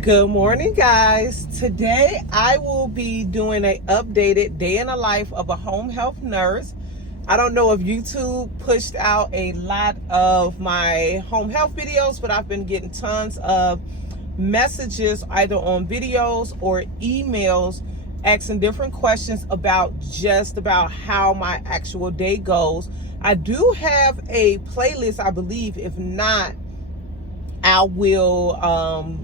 Good morning, guys. Today I will be doing an updated day in the life of a home health nurse. I don't know if YouTube pushed out a lot of my home health videos, but I've been getting tons of messages either on videos or emails asking different questions about how my actual day goes. I do have a playlist, I believe. If not, I will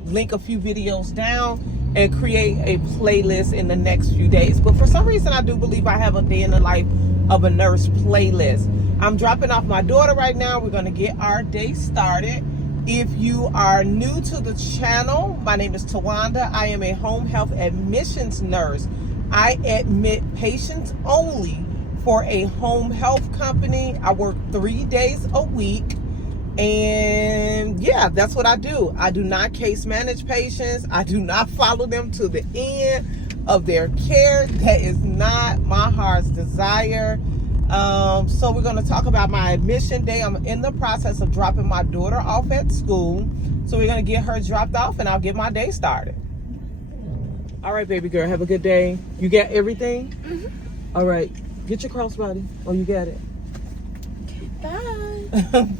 link a few videos down and create a playlist in the next few days. But for some reason, I do believe I have a day in the life of a nurse playlist. I'm dropping off my daughter right now. We're going to get our day started. If you are new to the channel, my name is Tawanda. I am a home health admissions nurse. I admit patients only for a home health company. I work 3 days a week. And yeah, that's what I do. I do not case manage patients. I do not follow them to the end of their care. That is not my heart's desire. So we're going to talk about my admission day. I'm in the process of dropping my daughter off at school. So we're going to get her dropped off and I'll get my day started. All right, baby girl, have a good day. You got everything? Mm-hmm. All right, get your crossbody. Oh, you got it. Bye.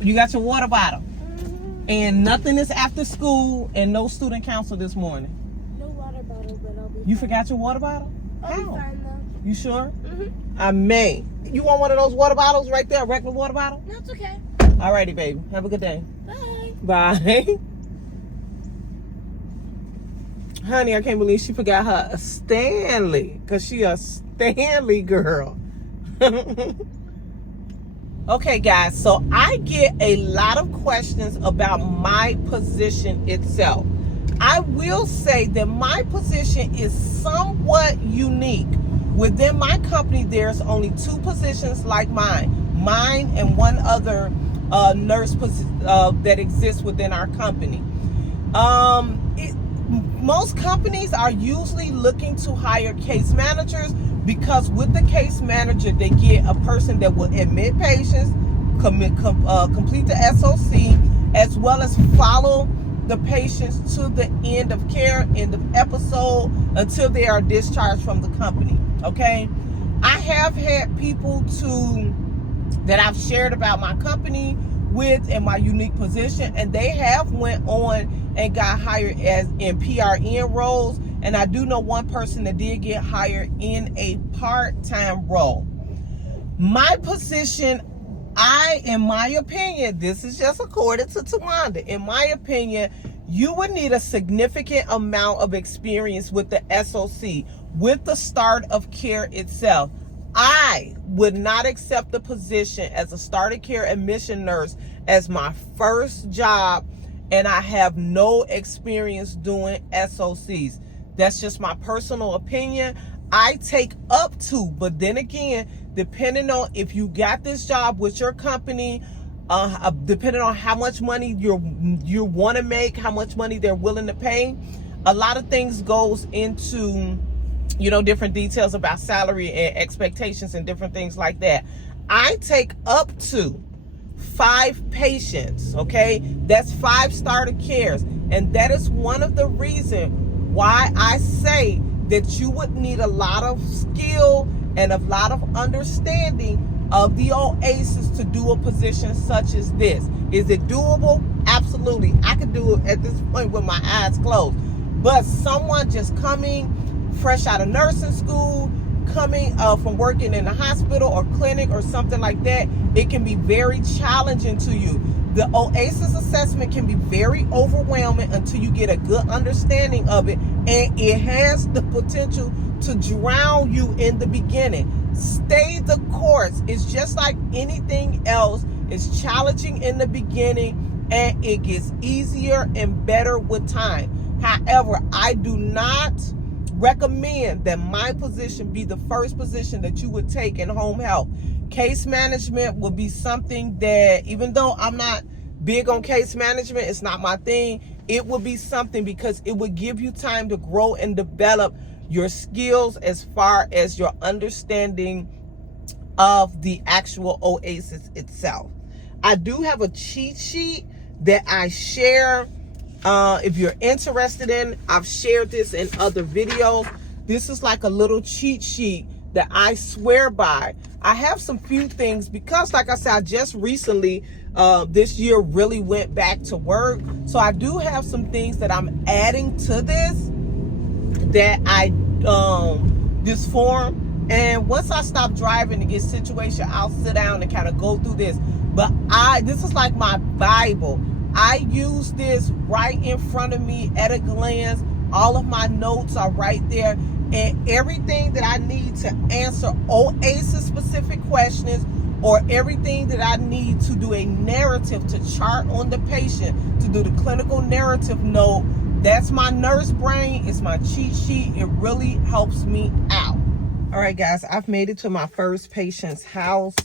You got your water bottle. Mm-hmm. And nothing is after school and no student council this morning. No water bottle, but I'll be fine. You forgot your water bottle? I'll be fine though. You sure? Mm-hmm. I may. You want one of those water bottles right there, a regular water bottle? No, it's okay. Alrighty, baby. Have a good day. Bye. Bye. Honey, I can't believe she forgot her Stanley, because she a Stanley girl. Okay, guys, so I get a lot of questions about my position itself. I will say that my position is somewhat unique. Within my company, there's only 2 positions like mine and one other nurse that exists within our company. Most companies are usually looking to hire case managers, because with the case manager, they get a person that will admit patients, complete the SOC, as well as follow the patients to the end of care, end of episode, until they are discharged from the company. Okay, I have had people that I've shared about my company with and my unique position, and they have went on and got hired as in PRN roles. And I do know one person that did get hired in a part-time role. My position, in my opinion, this is just according to Tawanda, in my opinion, you would need a significant amount of experience with the SOC, with the start of care itself. I would not accept the position as a starter care admission nurse as my first job, and I have no experience doing SOCs. That's just my personal opinion. I take up to, but then again, depending on if you got this job with your company, depending on how much money you want to make, how much money they're willing to pay, a lot of things goes into, different details about salary and expectations and different things like that. I take up to 5 patients, okay? That's 5 starter cares. And that is one of the reasons why I say that you would need a lot of skill and a lot of understanding of the OASIS to do a position such as this. Is it doable? Absolutely. I could do it at this point with my eyes closed. But someone just coming fresh out of nursing school, coming from working in a hospital or clinic or something like that, it can be very challenging to you. The OASIS assessment can be very overwhelming until you get a good understanding of it, and it has the potential to drown you in the beginning. Stay the course. It's just like anything else. It's challenging in the beginning, and it gets easier and better with time. However, I do not recommend that my position be the first position that you would take in home health. Case management would be something that, even though I'm not big on case management, it's not my thing, it would be something because it would give you time to grow and develop your skills as far as your understanding of the actual OASIS itself. I do have a cheat sheet that I share If you're interested in, I've shared this in other videos. This is like a little cheat sheet that I swear by. I have some few things because, like I said, I just recently this year really went back to work. So I do have some things that I'm adding to this that this form. And once I stop driving to get situated, I'll sit down and kind of go through this. But this is like my Bible. I use this right in front of me at a glance. All of my notes are right there. And everything that I need to answer OASIS specific questions, or everything that I need to do a narrative to chart on the patient, to do the clinical narrative note, that's my nurse brain. It's my cheat sheet. It really helps me out. All right, guys, I've made it to my first patient's house.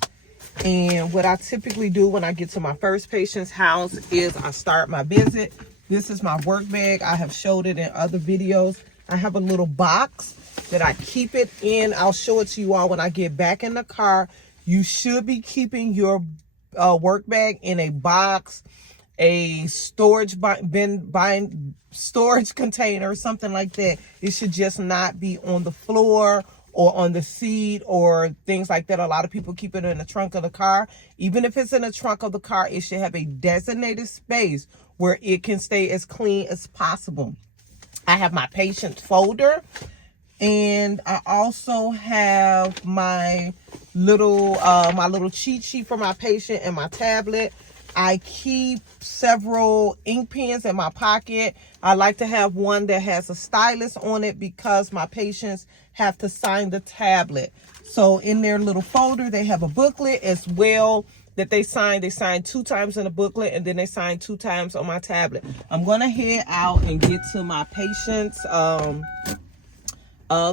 And what I typically do when I get to my first patient's house is I start my visit. This is my work bag. I have showed it in other videos. I have a little box that I keep it in. I'll show it to you all when I get back in the car. You should be keeping your work bag in a box, a storage storage container, something like that. It should just not be on the floor or on the seat or things like that. A lot of people keep it in the trunk of the car. Even if it's in the trunk of the car, it should have a designated space where it can stay as clean as possible. I have my patient folder, and I also have my little cheat sheet for my patient and my tablet. I keep several ink pens in my pocket. I like to have one that has a stylus on it because my patients have to sign the tablet. So in their little folder, they have a booklet as well that they sign. They sign 2 times in the booklet, and then they sign 2 times on my tablet. I'm going to head out and get to my patients to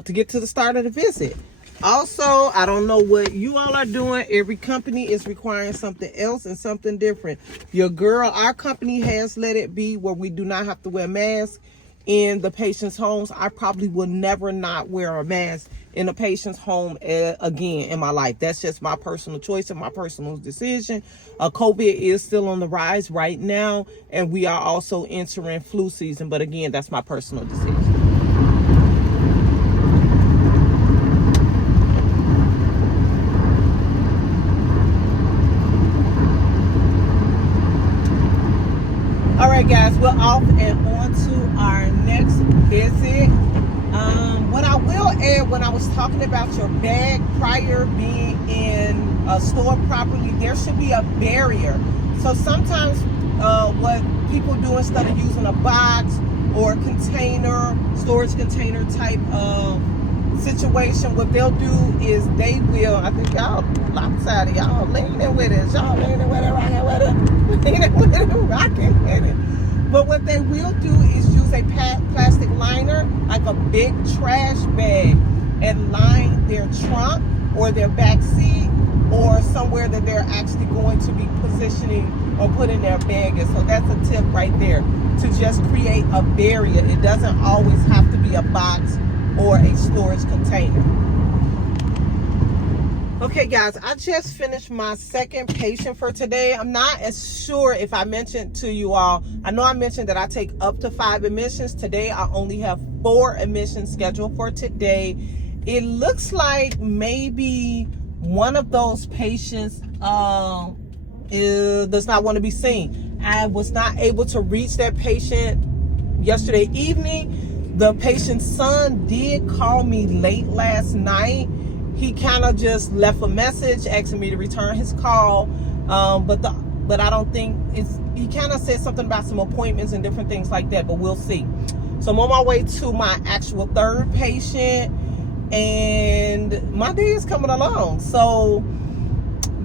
get to the start of the visit. Also, I don't know what you all are doing. Every company is requiring something else and something different. Our company has let it be where we do not have to wear masks in the patient's homes. I probably will never not wear a mask in a patient's home again in my life. That's just my personal choice and my personal decision. COVID is still on the rise right now, and we are also entering flu season. But again, that's my personal decision. All right, guys, we're off and on to our next visit. What I will add, when I was talking about your bag prior being stored properly, there should be a barrier. So sometimes what people do, instead of using a box or a container, storage container type of situation, what they'll do is they will, I think y'all lopsided, y'all leaning with it, y'all leaning with it, rocking with it, leaning with it, rocking with it. But what they will do is use a plastic liner, like a big trash bag, and line their trunk or their back seat or somewhere that they're actually going to be positioning or putting their bag in. So that's a tip right there, to just create a barrier. It doesn't always have to be a box or a storage container. Okay, guys, I just finished my second patient for today. I'm not as sure if I mentioned to you all. I know I mentioned that I take up to 5 admissions. Today, I only have 4 admissions scheduled for today. It looks like maybe one of those patients does not want to be seen. I was not able to reach that patient yesterday evening. The patient's son did call me late last night. He kind of just left a message asking me to return his call, but I don't think he kind of said something about some appointments and different things like that, but we'll see. So I'm on my way to my actual 3rd patient, and my day is coming along. So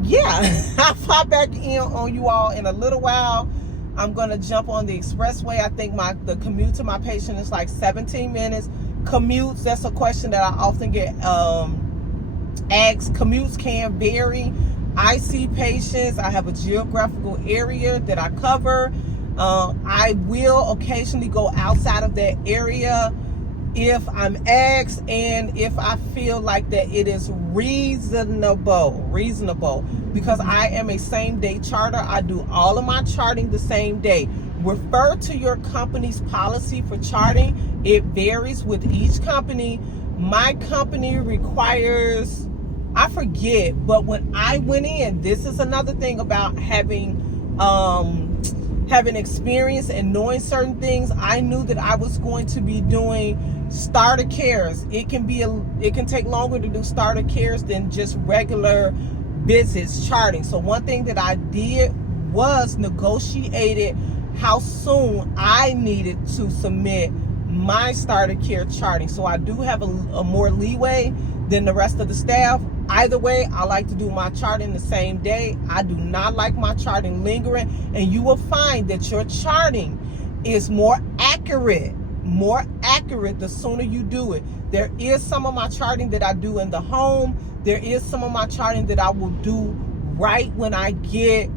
yeah, I'll pop back in on you all in a little while. I'm gonna jump on the expressway. I think the commute to my patient is like 17 minutes. Commutes, that's a question that I often get asked. Commutes can vary. I see patients, I have a geographical area that I cover. I will occasionally go outside of that area if I'm asked, and if I feel like that it is reasonable, because I am a same day charter. I do all of my charting the same day. refer to your company's policy for charting. It varies with each company. My company requires, I forget, but when I went in, this is another thing about having experience and knowing certain things. I knew that I was going to be doing starter cares. It can take longer to do starter cares than just regular business charting. So one thing that I did was negotiated how soon I needed to submit my starter care charting. So I do have a more leeway than the rest of the staff. Either way, I like to do my charting the same day. I do not like my charting lingering, and you will find that your charting is more accurate the sooner you do it. There is some of my charting that I do in the home. There is some of my charting that I will do right when I get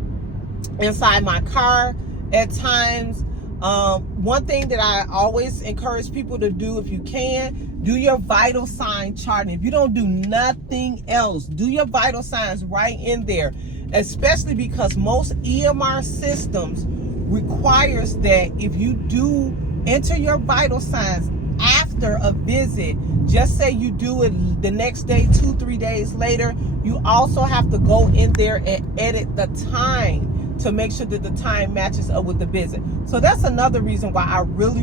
inside my car at times. One thing that I always encourage people to do, if you can, do your vital sign charting. If you don't do nothing else, do your vital signs right in there, especially because most EMR systems requires that if you do enter your vital signs after a visit, just say you do it the next day, 2-3 days later, you also have to go in there and edit the time to make sure that the time matches up with the visit. So that's another reason why I really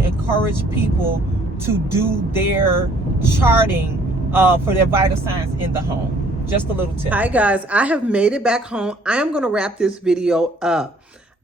encourage people to do their charting for their vital signs in the home. Just a little tip. Hi guys, I have made it back home. I am going to wrap this video up.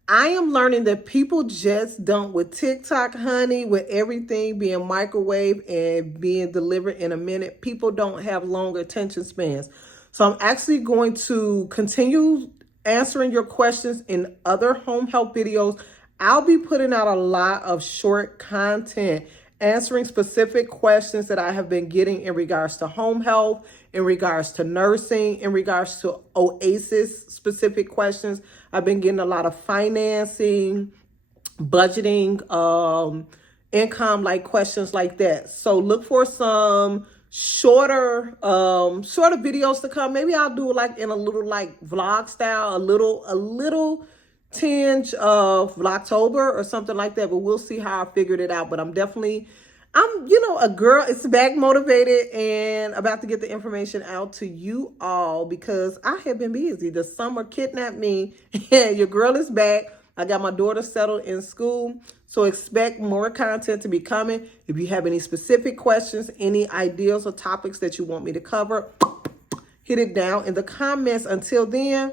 I am learning that people just don't, with TikTok, honey, with everything being microwave and being delivered in a minute, people don't have long attention spans. So I'm actually going to continue answering your questions in other home health videos. I'll be putting out a lot of short content answering specific questions that I have been getting in regards to home health, in regards to nursing, in regards to OASIS specific questions. I've been getting a lot of financing, budgeting, income, like questions like that. So look for some shorter videos to come. Maybe I'll do like in a little like vlog style, a little tinge of Vlogtober or something like that, but we'll see how I figured it out. But I'm a girl, it's back motivated and about to get the information out to you all because I have been busy. The summer kidnapped me and your girl is back. I got my daughter settled in school, so expect more content to be coming. If you have any specific questions, any ideas or topics that you want me to cover, hit it down in the comments. Until then,